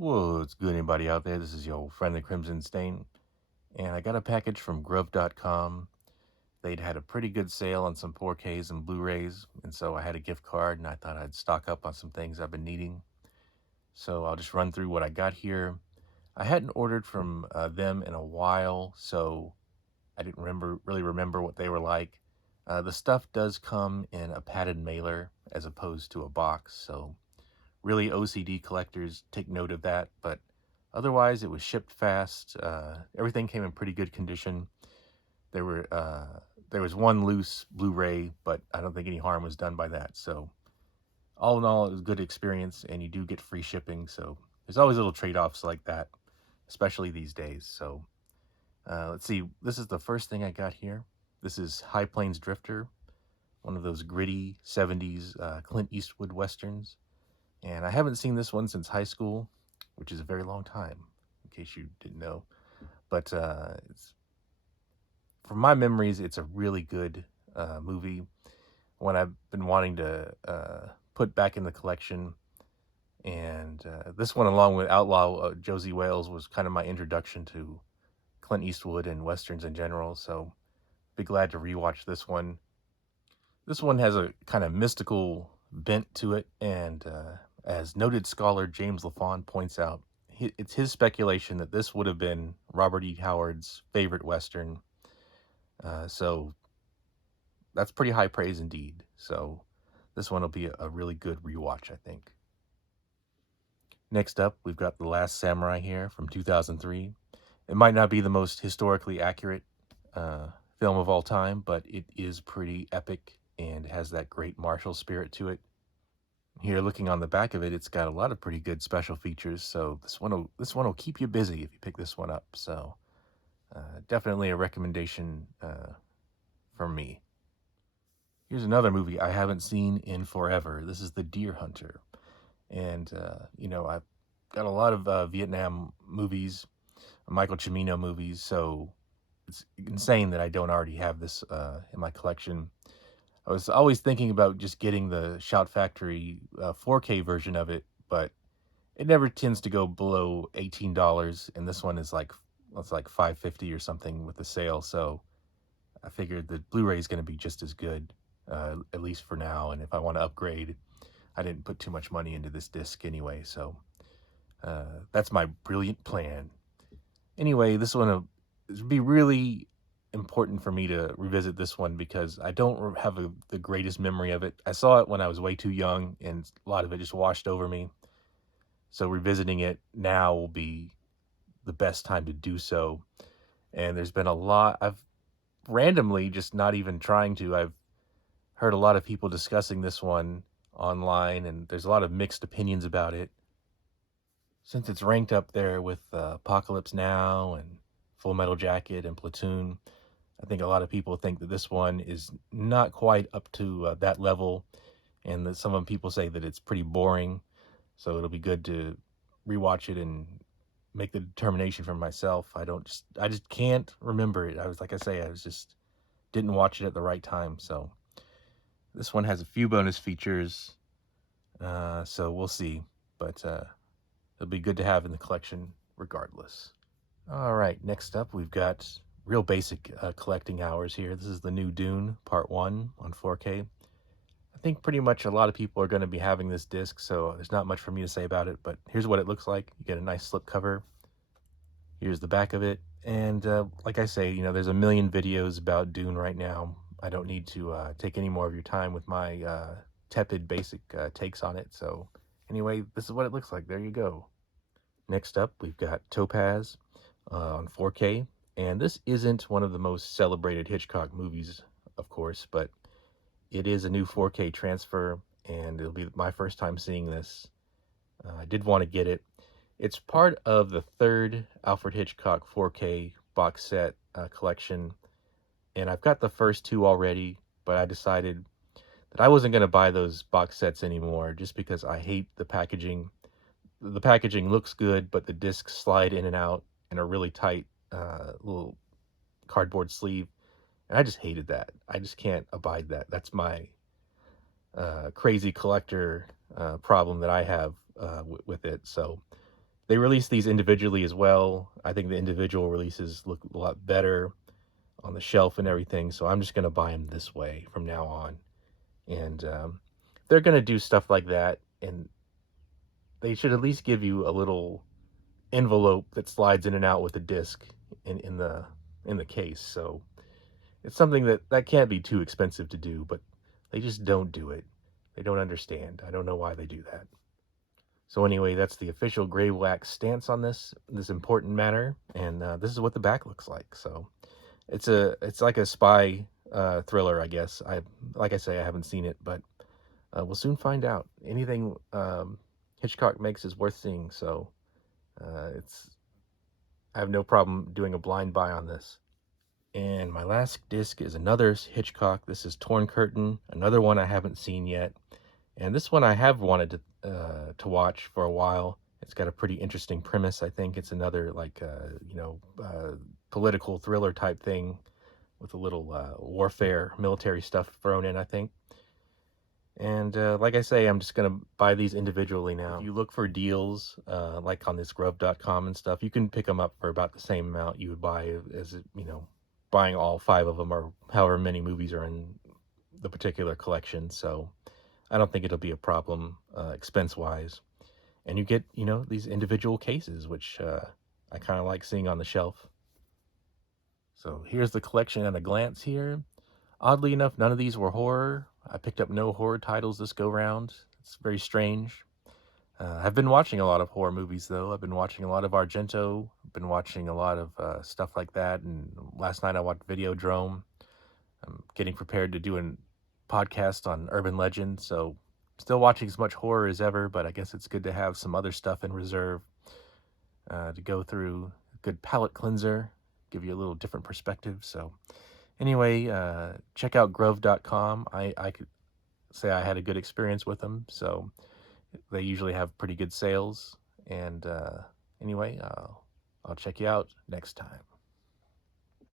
What's good, anybody out there? This is your old friend, the Crimson Stain, and I got a package from Grove.com. They'd had a pretty good sale on some 4Ks and Blu-rays, and so I had a gift card, and I thought I'd stock up on some things I've been needing. So I'll just run through what I got here. I hadn't ordered from them in a while, so I didn't really remember what they were like. The stuff does come in a padded mailer as opposed to a box, so really OCD collectors take note of that, but otherwise it was shipped fast. Everything came in pretty good condition. There was one loose Blu-ray, but I don't think any harm was done by that. So all in all, it was a good experience, and you do get free shipping. So there's always little trade-offs like that, especially these days. So let's see. This is the first thing I got here. This is High Plains Drifter, one of those gritty 70s Clint Eastwood westerns. And I haven't seen this one since high school, which is a very long time, in case you didn't know. But from my memories, it's a really good movie. One I've been wanting to put back in the collection. And this one, along with Outlaw Josie Wales, was kind of my introduction to Clint Eastwood and westerns in general. So be glad to rewatch this one. This one has a kind of mystical bent to it, and as noted scholar James LaFawn points out, it's his speculation that this would have been Robert E. Howard's favorite Western. So that's pretty high praise indeed. So this one will be a really good rewatch, I think. Next up, we've got The Last Samurai here from 2003. It might not be the most historically accurate film of all time, but it is pretty epic and has that great martial spirit to it. Here, looking on the back of it, it's got a lot of pretty good special features. So this one will keep you busy if you pick this one up. So definitely a recommendation from me. Here's another movie I haven't seen in forever. This is The Deer Hunter, and I've got a lot of Vietnam movies, Michael Cimino movies. So it's insane that I don't already have this in my collection. I was always thinking about just getting the Shout Factory 4K version of it, but it never tends to go below $18, and this one is like it's like $5.50 or something with the sale. So I figured the Blu-ray is going to be just as good, at least for now. And if I want to upgrade, I didn't put too much money into this disc anyway. So that's my brilliant plan. Anyway, this one would be really important for me to revisit this one because I don't have the greatest memory of it. I saw it when I was way too young, and a lot of it just washed over me. So revisiting it now will be the best time to do so. And there's been a lot, I've randomly, just not even trying to, I've heard a lot of people discussing this one online, and there's a lot of mixed opinions about it. Since it's ranked up there with Apocalypse Now and Full Metal Jacket and Platoon, I think a lot of people think that this one is not quite up to that level, and that some of people say that it's pretty boring. So it'll be good to rewatch it and make the determination for myself. I just can't remember it. Like I say, I was just didn't watch it at the right time. So this one has a few bonus features, so we'll see. But it'll be good to have in the collection regardless. All right, next up we've got real basic collecting hours here. This is the new Dune Part 1 on 4K. I think pretty much a lot of people are going to be having this disc, so there's not much for me to say about it, but here's what it looks like. You get a nice slipcover. Here's the back of it. And like I say, there's a million videos about Dune right now. I don't need to take any more of your time with my tepid basic takes on it. So anyway, this is what it looks like. There you go. Next up, we've got Topaz on 4K. And this isn't one of the most celebrated Hitchcock movies, of course, but it is a new 4K transfer, and it'll be my first time seeing this. I did want to get it. It's part of the third Alfred Hitchcock 4K box set collection, and I've got the first two already, but I decided that I wasn't going to buy those box sets anymore just because I hate the packaging. The packaging looks good, but the discs slide in and out in a really tight little cardboard sleeve, and I just hated that. I just can't abide that. That's my crazy collector problem that I have with it. So They release these individually as well. I think the individual releases look a lot better on the shelf and everything, so I'm just gonna buy them this way from now on. And they're gonna do stuff like that, and they should at least give you a little envelope that slides in and out with a disc in the case. So it's something that can't be too expensive to do, but they just don't do it. They don't understand. I don't know why they do that. So anyway, that's the official Gravelax stance on this important matter, and this is what the back looks like. So it's like a spy thriller, I guess. Like I say, I haven't seen it, but we'll soon find out. Anything Hitchcock makes is worth seeing, so I have no problem doing a blind buy on this. And my last disc is another Hitchcock. This is Torn Curtain, another one I haven't seen yet. And this one I have wanted to watch for a while. It's got a pretty interesting premise. I think it's another like political thriller type thing with a little warfare, military stuff thrown in, I think. And like I say, I'm just going to buy these individually now. If you look for deals, like on this Grove.com and stuff, you can pick them up for about the same amount you would buy as, buying all 5 of them or however many movies are in the particular collection. So I don't think it'll be a problem expense-wise. And you get, these individual cases, which I kind of like seeing on the shelf. So here's the collection at a glance here. Oddly enough, none of these were horror. I picked up no horror titles this go-round. It's very strange. I've been watching a lot of horror movies, though. I've been watching a lot of Argento. I've been watching a lot of stuff like that. And last night I watched Videodrome. I'm getting prepared to do a podcast on urban legend, so still watching as much horror as ever, but I guess it's good to have some other stuff in reserve to go through. A good palate cleanser, give you a little different perspective. So anyway, check out Grove.com. I could say I had a good experience with them, so they usually have pretty good sales. And anyway, I'll check you out next time.